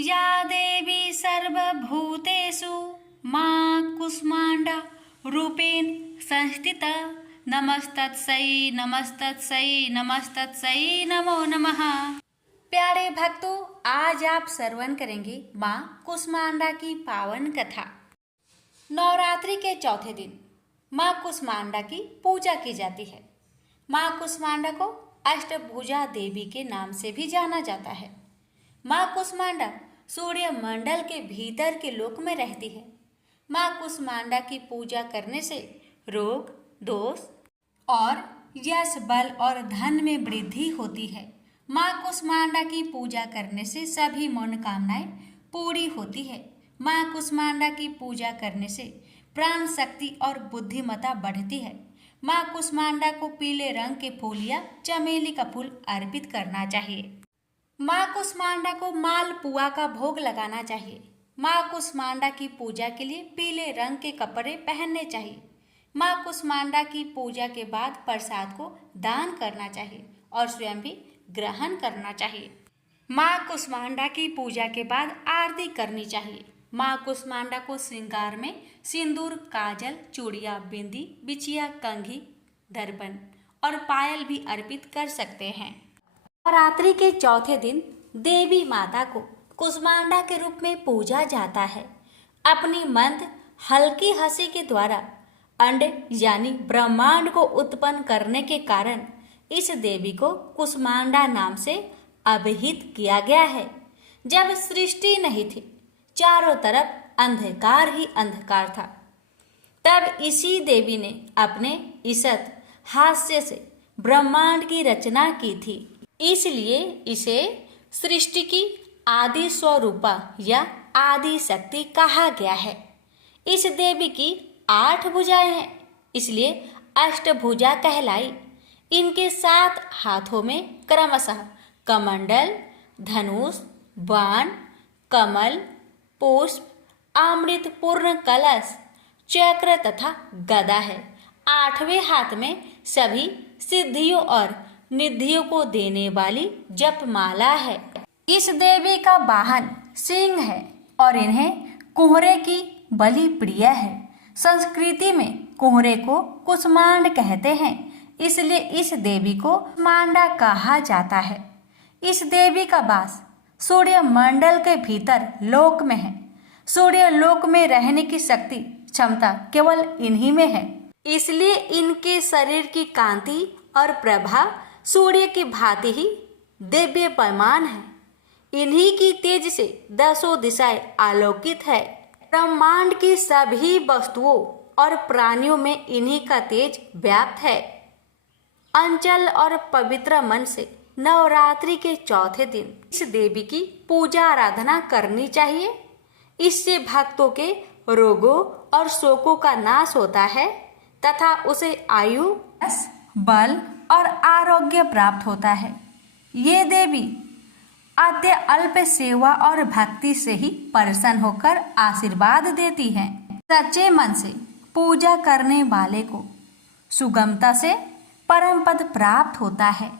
या देवी सर्वभूतेषु मां कूष्मांडा रूपेण संस्थिता नमस्तस्यै नमस्तस्यै नमस्तस्यै नमो नमः। प्यारे भक्तों, आज आप श्रवण करेंगे मां कूष्मांडा की पावन कथा। नवरात्रि के चौथे दिन मां कूष्मांडा की पूजा की जाती है। मां कूष्मांडा को अष्टभुजा देवी के नाम से भी जाना जाता है। मां कूष्मांडा सूर्य मंडल के भीतर के लोक में रहती है। मां कूष्मांडा की पूजा करने से रोग, दोष और यश, बल और धन में वृद्धि होती है। मां कूष्मांडा की पूजा करने से सभी मनोकामनाएं पूरी होती है। मां कूष्मांडा की पूजा करने से प्राण शक्ति और बुद्धिमत्ता बढ़ती है। मां कूष्मांडा को पीले रंग के फूल या चमेली का फूल अर्पित करना चाहिए। मां कूष्मांडा को मालपुआ का भोग लगाना चाहिए। मां कूष्मांडा की पूजा के लिए पीले रंग के कपड़े पहनने चाहिए। मां कूष्मांडा की पूजा के बाद प्रसाद को दान करना चाहिए और स्वयं भी ग्रहण करना चाहिए। मां कूष्मांडा की पूजा के बाद आरती करनी चाहिए। मां कूष्मांडा को श्रृंगार में सिंदूर, काजल, चूड़ियां, बिंदी, बिछिया, कंघी, दर्पण और पायल भी अर्पित कर सकते हैं। नवरात्रि के चौथे दिन देवी माता को कूष्मांडा के रूप में पूजा जाता है। अपनी मंद हल्की हंसी के द्वारा अंड यानी ब्रह्मांड को उत्पन्न करने के कारण इस देवी को कूष्मांडा नाम से अभिहित किया गया है। जब सृष्टि नहीं थी, चारों तरफ अंधकार ही अंधकार था, तब इसी देवी ने अपने ईसत हास्य से ब्रह्मांड की रचना की थी। इसलिए इसे सृष्टि की आदि स्वरूपा या आदि शक्ति कहा गया है। इस देवी की 8 भुजाएं हैं, इसलिए अष्टभुजा कहलाई। इनके 7 हाथों में क्रमशः कमंडल, धनुष, बाण, कमल, पुष्प, अमृत पूर्ण कलश, चक्र तथा गदा है। 8वें हाथ में सभी सिद्धियों और निधियों को देने वाली जपमाला है। इस देवी का वाहन सिंह है और इन्हें कुहरे की बलि प्रिय है। संस्कृति में कुहरे को कूष्मांड कहते हैं, इसलिए इस देवी को मांडा कहा जाता है। इस देवी का वास सूर्य मंडल के भीतर लोक में है। सूर्य लोक में रहने की शक्ति क्षमता केवल इन्हीं में है, इसलिए इनके शरीर की कांति और प्रभा सूर्य की भांति ही दिव्य पैमान है। इन्हीं की तेज से 10 दिशाएं आलोकित है। ब्रह्मांड की सभी वस्तुओं और प्राणियों में इन्हीं का तेज व्याप्त है। अंचल और पवित्र मन से नवरात्रि के चौथे दिन इस देवी की पूजा आराधना करनी चाहिए। इससे भक्तों के रोगों और शोकों का नाश होता है तथा उसे आयु, बल और आरोग्य प्राप्त होता है। ये देवी अत्य अल्प सेवा और भक्ति से ही प्रसन्न होकर आशीर्वाद देती हैं। सच्चे मन से पूजा करने वाले को सुगमता से परम पद प्राप्त होता है।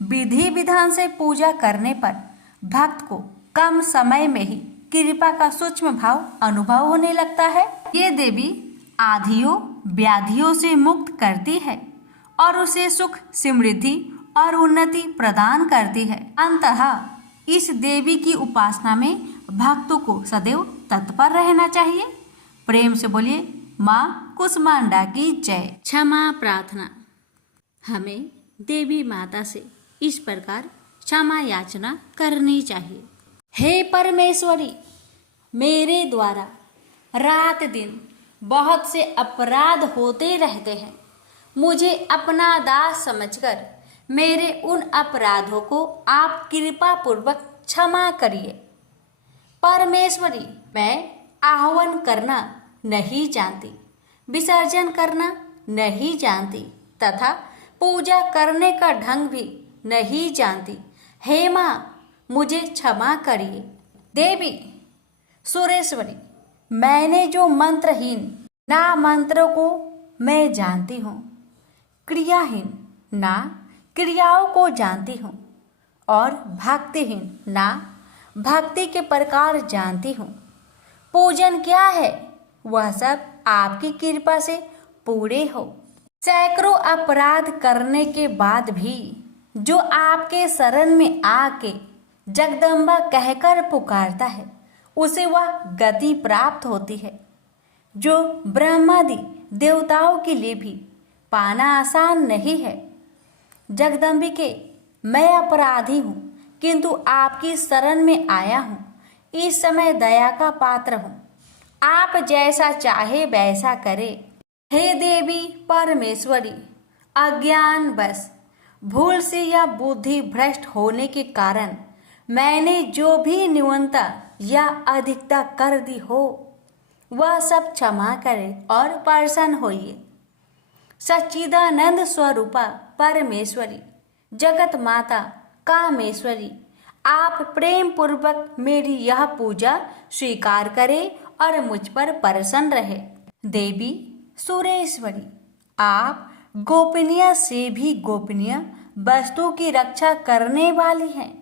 विधि विधान से पूजा करने पर भक्त को कम समय में ही कृपा का सूक्ष्म भाव अनुभव होने लगता है। ये देवी आधियों व्याधियों से मुक्त करती है और उसे सुख, समृद्धि और उन्नति प्रदान करती है। अंततः इस देवी की उपासना में भक्तों को सदैव तत्पर रहना चाहिए। प्रेम से बोलिए मां कूष्मांडा की जय। क्षमा प्रार्थना। हमें देवी माता से इस प्रकार क्षमा याचना करनी चाहिए। हे परमेश्वरी, मेरे द्वारा रात दिन बहुत से अपराध होते रहते हैं। मुझे अपना दास समझकर मेरे उन अपराधों को आप कृपा पूर्वक क्षमा करिए। परमेश्वरी, मैं आह्वान करना नहीं जानती, विसर्जन करना नहीं जानती तथा पूजा करने का ढंग भी नहीं जानती। हे माँ, मुझे क्षमा करिए। देवी सुरेश्वरी, मैंने जो मंत्रहीन ना मंत्रों को मैं जानती हूँ, क्रियाहीन ना क्रियाओं को जानती हूँ और भक्तिहीन ना भक्ति के प्रकार जानती हूँ। पूजन क्या है, वह सब आपकी कृपा से पूरे हो। सैकड़ों अपराध करने के बाद भी जो आपके शरण में आके जगदम्बा कहकर पुकारता है, उसे वह गति प्राप्त होती है जो ब्रह्मादि देवताओं के लिए भी पाना आसान नहीं है। जगदम्बिके, मैं अपराधी हूँ, किंतु आपकी शरण में आया हूँ। इस समय दया का पात्र हूँ, आप जैसा चाहे वैसा करे। हे देवी परमेश्वरी, अज्ञान बस भूल से या बुद्धि भ्रष्ट होने के कारण मैंने जो भी न्यूनता या अधिकता कर दी हो, वह सब क्षमा करें और प्रसन्न होइए। सच्चिदानंद स्वरूपा परमेश्वरी, जगत माता कामेश्वरी, आप प्रेम पूर्वक मेरी यह पूजा स्वीकार करें और मुझ पर प्रसन्न रहे। देवी सुरेश्वरी, आप गोपनीय से भी गोपनीय वस्तु की रक्षा करने वाली हैं।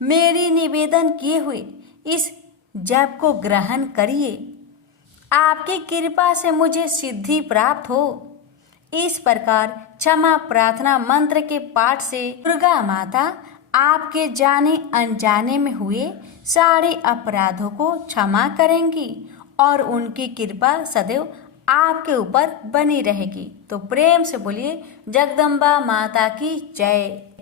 मेरी निवेदन किए हुए इस जप को ग्रहण करिए। आपकी कृपा से मुझे सिद्धि प्राप्त हो। इस प्रकार क्षमा प्रार्थना मंत्र के पाठ से दुर्गा माता आपके जाने अनजाने में हुए सारे अपराधों को क्षमा करेंगी और उनकी कृपा सदैव आपके ऊपर बनी रहेगी। तो प्रेम से बोलिए जगदम्बा माता की जय।